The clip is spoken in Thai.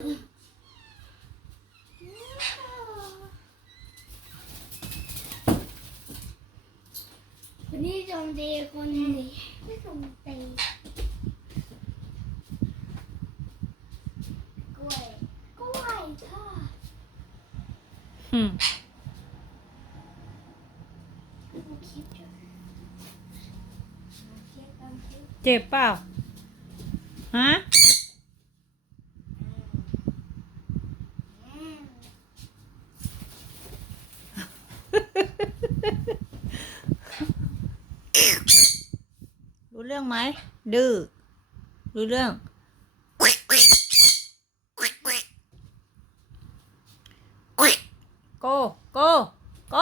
คนนี้โจมตีคนนี้ไม่โจมตีกล้วยกล้วยทอดอืมมาคิดอยู่มาคิดตามคิดเจ็บเปล่าฮะู้เรื่องไหม ดื้อ รู้เรื่อง โก โก โก